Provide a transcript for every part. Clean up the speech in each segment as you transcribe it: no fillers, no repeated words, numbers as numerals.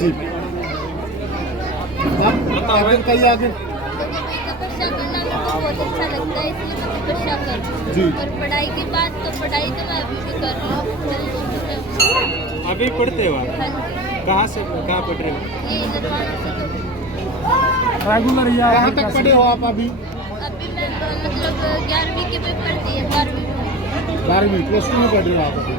जी। आप आगे कहिए आगे। तपस्या करना मेरे को बहुत अच्छा लगता है, इसलिए मैं तपस्या कर रही हूँ। जी। और पढ़ाई की बात, तो पढ़ाई तो मैं अभी भी कर रही हूँ। अभी पढ़ते हो आप? हाँ जी, कहाँ पढ़ रहे हो? ये निर्माण से तो रेगुलर या कहाँ तक पढ़े हो आप अभी? अभी मैं मतलब 11वीं के पेपर दिए, 12वीं में। 12वीं प्लस 2 में पढ़ रहे हो आप अभी।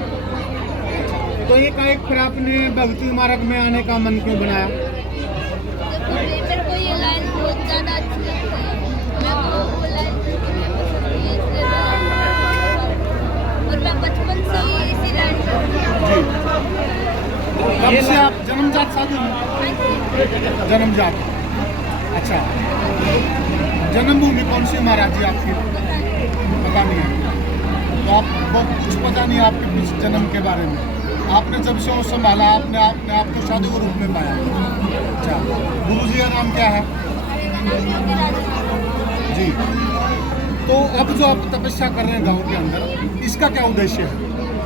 तो एक फिर आपने भक्ति मार्ग में आने का मन क्यों बनाया? देखो मेरे को ये लाइन बहुत ज़्यादा अच्छी लगती है, मैं को वो लाइन बिल्कुल नहीं पसंद है, इसलिए मैं लाइन और मैं बचपन से ही इसी लाइन में हूँ। जी। कब से आप जन्मजात साधु हैं? जन्मजात। अच्छा, जन्मभूमि कौन सी महाराज जी आपकी? पता नहीं है। तो आप कुछ पता नहीं आपके कुछ जन्म के बारे में। आपने जब से वो संभाला आपने आपको साधु के रूप में पाया। अच्छा, गुरु जी का नाम क्या है? जी। तो अब जो आप तपस्या कर रहे हैं गांव के अंदर, इसका क्या उद्देश्य है?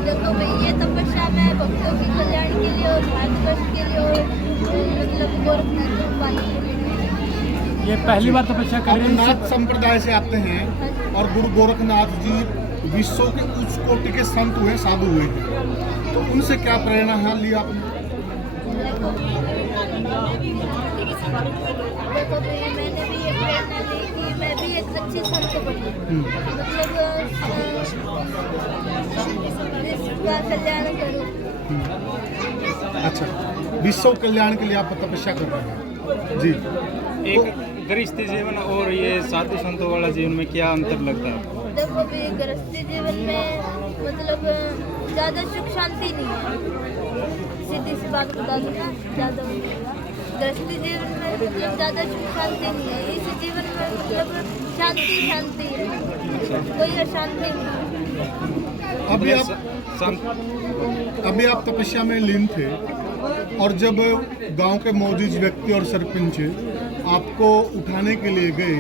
देखो भाई, ये तपस्या में भक्तों के कल्याण के लिए और भारतवर्ष के लिए और मतलब गोरखनाथ पाने के लिए। ये पहली बार तपस्या कर आप रहे हैं? नाथ संप्रदाय से आते हैं और गुरु गोरखनाथ जी विश्व के उच्च कोटि के संत हुए, साधु हुए हैं, तो उनसे क्या प्रेरणा ली आपने? देखो भाई, मैंने भी ये प्रेरणा ली कि मैं भी एक अच्छी संत बनूं, मतलब इसका कल्याण करूं। अच्छा, विश्व कल्याण के लिए आप तपस्या कर रहे हैं। जी। एक गृहस्थी जीवन और ये साधु संतों वाला जीवन में क्या अंतर लगता है? देखो भी गृहस्थी जीवन में मतलब ज़्यादा सुख शांति नहीं है, सीधी सी बात बता दूँ ना, ज़्यादा हो जाएगा। गृहस्थी जीवन में मतलब ज़्यादा सुख शांति नहीं है, इस जीवन में मतलब शांति शांति है, कोई अशांति नहीं है। अभी आप तपस्या में लीन थे और जब गांव के मौजूद व्यक्ति और सरपंच आपको उठाने के लिए गए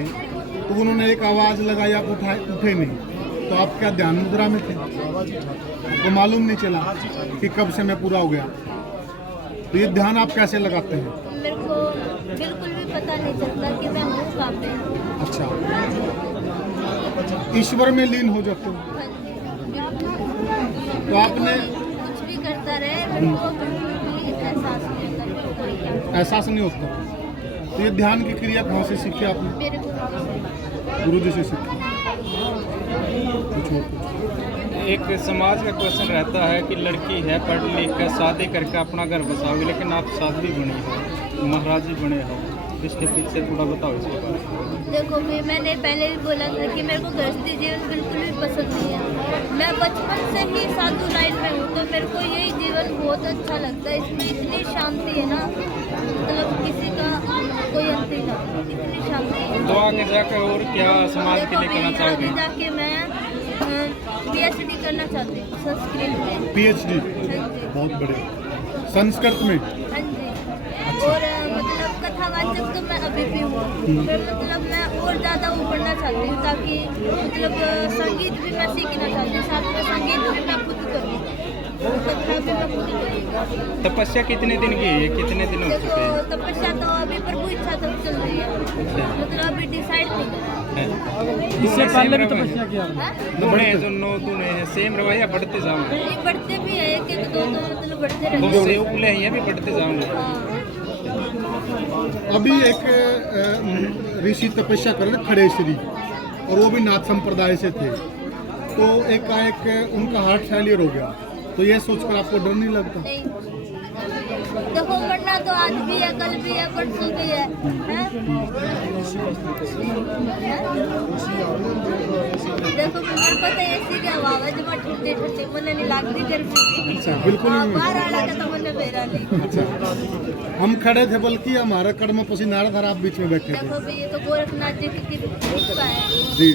तो उन्होंने एक आवाज़ लगाई, आप उठे नहीं, तो आप क्या ध्यान मुद्रा में थे? तो मालूम नहीं चला कि कब समय पूरा हो गया, तो ये ध्यान आप कैसे लगाते हैं? मेरे को बिल्कुल भी पता नहीं चलता कि मैं हूँ कहाँ पे। अच्छा, ईश्वर में लीन हो जाते हो। हाँ जी, बिल्कुल। तो आपने कुछ भी करता रहे, मेरे को बिल्कुल भी एहसास नहीं होता कि कोई क्या। एहसास नहीं होता। तो ये ध्यान की क्रिया कहाँ से सीखी आपने? मेरे को गुरु जी से सीखी। कुछ और? एक समाज का क्वेश्चन रहता है कि लड़की है, पढ़ लिख कर शादी करके अपना घर बसाओगे, लेकिन आप साध्वी बने हो, महाराज जी बने हो, इसके पीछे थोड़ा बताओ इसके बारे में। देखो भी, मैंने पहले भी बोला था कि मेरे को गृहस्थी जीवन बिल्कुल भी पसंद नहीं है। मैं बचपन से ही साधु लाइन में हूँ, तो मेरे को यही जीवन बहुत अच्छा लगता है। इसमें इतनी शांति है ना, मतलब किसी का कोई अंत ही ना, इतनी शांति है। तो आगे जाकर और क्या समाज के लिए करना आगे चाहोगे? जाके मैं PhD करना चाहती हूँ संस्कृत में। PhD हाँ जी, बहुत बढ़िया। संस्कृत में? हाँ जी। और मतलब कथावाचक तो मैं अभी भी हूँ, फिर मतलब मैं और ज़्यादा वो पढ़ना चाहती हूँ, ताकि मतलब संगीत भी मैं सीखना चाहती हूँ, साथ में संगीत भी मैं खुद करूँ, कथा भी मैं खुद करूँ। तपस्या कितने दिन की है, कितने दिन हो चुके देखो हैं? तपस्या तो अभी प्रभु इच्छा तक चल रही है, मतलब अभी डिसाइड नहीं करा। इससे पहले भी तपस्या किया? हाँ? दूने जो 9 दूने हैं, सेम रवैया बढ़ते जाओगे? नहीं, बढ़ते भी है, एक एक दो दो मतलब बढ़ते रहते दो हैं। से उगले हैं, ये भी बढ़ते जाओगे? हाँ। अभी एक ऋषि तपस्या कर रहे थे, खड़े श्री, और वो भी नाथ संप्रदाय से थे, तो एकाएक उनका हार्ट फेलियर हो गया, तो ये सोचकर आपको डर नहीं लगता? नहीं, देखो मरना तो आज भी है, कल भी है, परसों भी है, हैं? देखो मेरे को तो ऐसी क्या हवा जब ठंडे ठंडे मन नहीं लगती गर्मी। अच्छा, बिल्कुल नहीं। बाहर आना का तो मन मेरा नहीं। अच्छा, हम खड़े थे बल्कि हमारा कर्म पसीना आ रहा था, आप बीच में बैठे थे। देखो भी, ये तो गोरखनाथ जी की कृपा है। जी।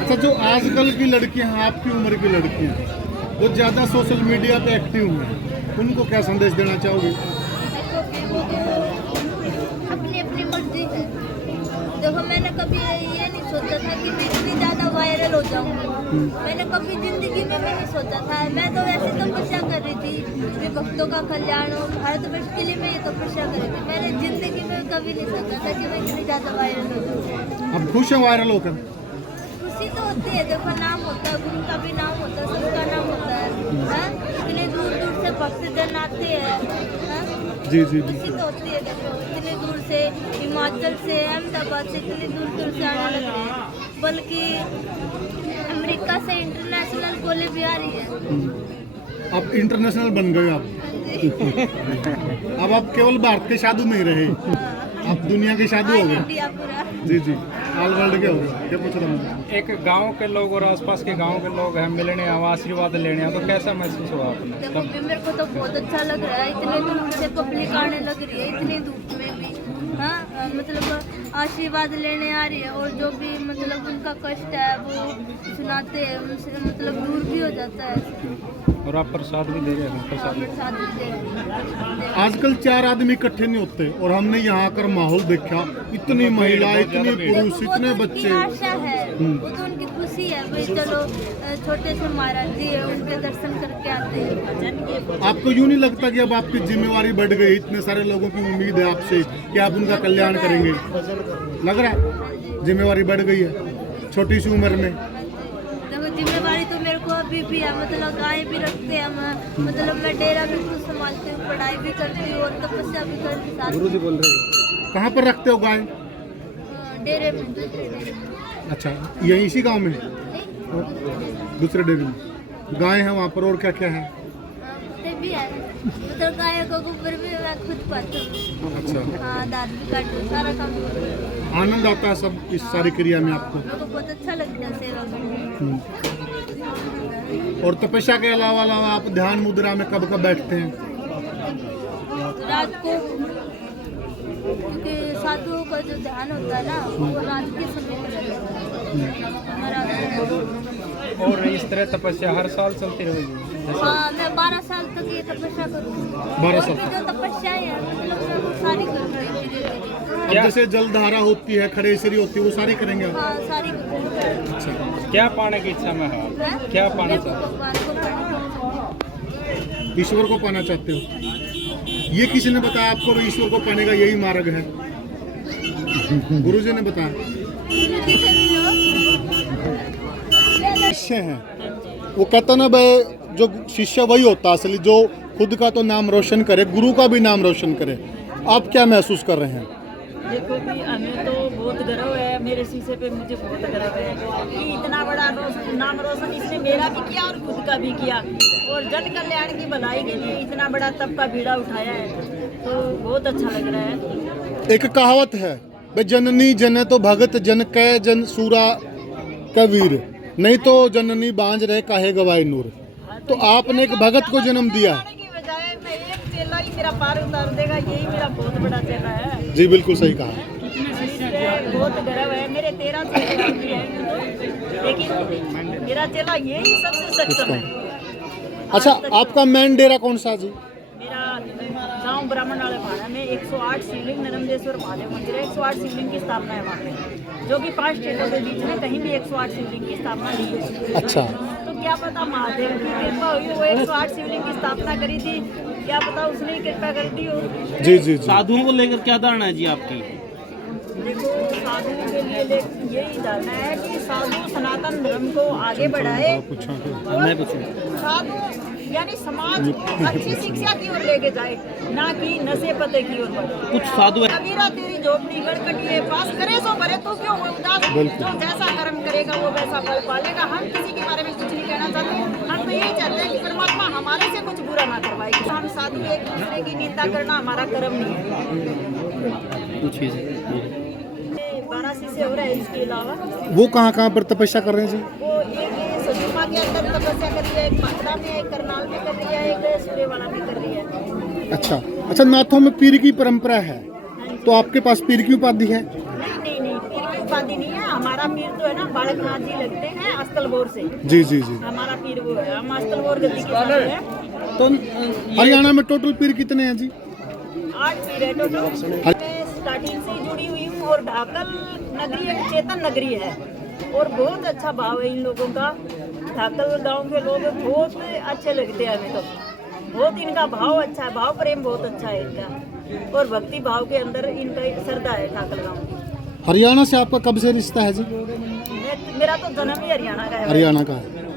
अच्छा, जो आजकल की लड़कियां हैं, आपकी उम्र की लड़कियां, वो ज़्यादा सोशल मीडिया पे एक्टिव हैं, उनको क्या संदेश देना चाहोगे? देखो भी वो तो अपनी अपनी मर्जी है, देखो मैंने कभी ये नहीं सोचा था कि मैं इतनी ज़्यादा वायरल हो जाऊंगी। मैंने कभी जिंदगी में भी नहीं सोचा था। मैं तो वैसे तपस्या कर रही थी कि भक्तों का कल्याण हो, भारतवर्ष के लिए मैं ये तपस्या कर रही थी। मैंने जिंदगी में कभी नहीं सोचा था कि मैं इतनी ज़्यादा वायरल हो जाऊँ। अब खुश है वायरल होकर? खुशी तो होती है, देखो नाम होता है, गुरु का भी नाम होता है, सबका नाम होता है, हाँ? इतने दूर दूर से भक्तजन आते हैं, हाँ? जी जी जी। खुशी तो होती है, देखो इतने दूर से, हिमाचल से, अहमदाबाद से, इतनी दूर दूर से आने लग रहे हैं। बल्कि अमेरिका से इंटरनेशनल कॉलेज भी आ रही है। अब इंटरनेशनल बन गए आप। अब आप केवल भारत के साधु नहीं रहे, अब दुनिया के साधु हो गए। इंडिया पूरा। जी जी, ऑल वर्ल्ड के हो गए। क्या पूछ रहा हूँ? एक गांव के लोग और आसपास के गांव के लोग हैं, मिलने आए, आशीर्वाद लेने आए, तो कैसा महसूस हुआ आपने देखो तब? मेरे को तो बहुत अच्छा लग रहा है, इतने दूर से पब्लिक आने लग रही है, इतनी धूप में भी, हाँ? मतलब आशीर्वाद लेने आ रही है, और जो भी मतलब उनका कष्ट है वो सुनाते हैं, उनसे मतलब दूर भी हो जाता है। और आप प्रसाद भी दे रहे हैं? प्रसाद प्रसाद भी दे रहे हैं। आजकल 4 आदमी इकट्ठे नहीं होते, और हमने यहाँ आकर माहौल देखा, इतनी महिला, इतने पुरुष, वो इतने तो उनकी बच्चे। आशा है, वो तो उनकी खुशी है भाई, चलो छोटे से महाराज जी है, उनके दर्शन करके आते हैं। आपको यूँ नहीं लगता कि अब आपकी जिम्मेवारी बढ़ गई, इतने सारे लोगों की उम्मीद है आपसे कि आप उनका कल्याण करेंगे? लग रहा है जिम्मेवारी बढ़ गई है छोटी सी उम्र में? देखो जिम्मेवारी तो मेरे को अभी भी है, मतलब गाय भी रखते हैं हम, मतलब मैं डेरा भी खुद संभालती हूँ, पढ़ाई भी करती हूँ और तपस्या भी करती हूँ। गुरु जी बोल रहे हैं। कहाँ पर रखते हो गाय? डेरे में। अच्छा, यही इसी गांव में? दूसरे डेरे में गाय है वहाँ पर, और क्या क्या है? कुत्ते भी है, मतलब गाय का गोबर भी मैं खुद पाती हूँ। अच्छा, हाँ, दांत भी काटती हूँ, सारा काम करती हूँ। आनंद आता है सब इस सारी क्रिया में आपको? मेरे को बहुत अच्छा लगता है सेवा करना। और तपस्या के अलावा आप ध्यान मुद्रा में कब कब बैठते हैं? रात को, क्योंकि साधुओं का जो ध्यान होता है ना वो रात के समय में रहता है हमारा। और इस तरह तपस्या हर साल चलती रहेगी? हाँ, मैं 12 साल तक ये तपस्या करूँगी। 12 साल? और भी जो तपस्या है मतलब मैं वो सारी करूँगी धीरे-धीरे। अब जैसे जलधारा होती है, खड़ेसरी होती है, वो सारी करेंगे आप? हाँ, सारी करूँगी। अच्छा, क्या पाने की इच्छा में है आप? हैं? क्या पाना मेरे को चाहते भगवान को पाना है। ईश्वर को पाना चाहते हो? ये किसी ने बताया आपको भी ईश्वर को पाने का यही मार्ग है? गुरुजी ने बताया? गुरुजी से मिलो। शिष्य हैं, वो कहता ना भाई, जो शिष्य वही होता है असली, जो खुद का तो नाम रोशन करे, गुरु का भी नाम रोशन करे। आप क्या महसूस कर रहे हैं? देखो भी हमें तो बहुत गर्व है, मेरे शीशे पे मुझे बहुत गर्व है कि इतना बड़ा नाम रोशन इसने मेरा भी किया और खुद का भी किया, और जन कल्याण की भलाई के लिए इतना बड़ा तब का बीड़ा उठाया है, तो बहुत अच्छा लग रहा है। एक कहावत है, भाई जननी जन तो भगत, जन कै जन सूरा कबीर, नहीं तो जननी बांझ रहे काहे गवाए नूर। तो आपने एक भगत को जन्म दिया। की बजाय मैं एक चेला ही मेरा पार उतार देगा, यही मेरा बहुत बड़ा चेला है। जी बिल्कुल सही कहा। इससे बहुत गर्व है, मेरे 13 चेले बाकी हैं, लेकिन मेरा चेला यही सबसे सक्षम है। अच्छा, आपका मेन डेरा कौन सा जी? मेरा गांव ब्राह्मण वाले पाड़ा में 108 शिवलिंग नर्मदेश्वर महादेव मंदिर है, 108 शिवलिंग की स्थापना है वहाँ पे, जो कि 5 स्टेटों के बीच में कहीं भी 108 शिवलिंग की स्थापना नहीं है। अच्छा, तो क्या पता महादेव की कृपा हुई, वो 108 शिवलिंग की स्थापना करी थी, क्या पता उसने ही कृपा कर दी हो। जी जी जी। साधुओं को लेकर क्या धारणा है जी आपकी? देखो साधुओं के लिए यही धारणा है कि साधु सनातन धर्म को आगे बढ़ाए, और साधु यानी समाज को अच्छी शिक्षा की ओर लेके जाए, ना कि नशे पते की ओर बढ़े। कुछ साधु कबीरा तेरी झोपड़ी गड़कटिए, पास करे सो भरे, तो क्यों हो उदास, जो जैसा कर्म करेगा वो वैसा फल पालेगा। हम किसी के बारे में कुछ नहीं कहना चाहते, हम तो यही चाहते हैं कि परमात्मा हमारे से कुछ बुरा ना करवाए। हम साधु एक दूसरे की निंदा करना हमारा कर्म नहीं है। वाराणसी से हो रहा है, इसके अलावा वो कहाँ पर तपस्या कर रहे हैं जी? वो एक सजुमा के अंदर तपस्या कर रही है, एक पात्रा में, एक करनाल में कर रही है, एक सूर्यवाला में कर रही है। अच्छा, नाथों में पीर की परंपरा है, तो आपके पास पीर की उपाधि है? नहीं, पीर की उपाधि नहीं है। हमारा पीर तो है ना बालकनाथ जी लगते हैं अस्तलबोर से। जी जी जी। हमारा पीर वो है, हम अस्तलबोर गद्दी के साथ हैं। तो हरियाणा में टोटल पीर कितने हैं जी? 8 पीर है टोटल। स्टार्टिंग से ही जुड़ी हुई हूँ और ढाकल नगरी एक चेतन नगरी है और बहुत अच्छा भाव है इन लोगों का। ढाकल गांव के लोग बहुत अच्छे लगते हैं हमें, तो बहुत इनका भाव अच्छा है, भाव प्रेम बहुत अच्छा है इनका और भक्ति भाव के अंदर इनका श्रद्धा है ढाकल गांव की। हरियाणा से आपका कब से रिश्ता है जी? मेरा तो जन्म ही हरियाणा का है। हरियाणा का है।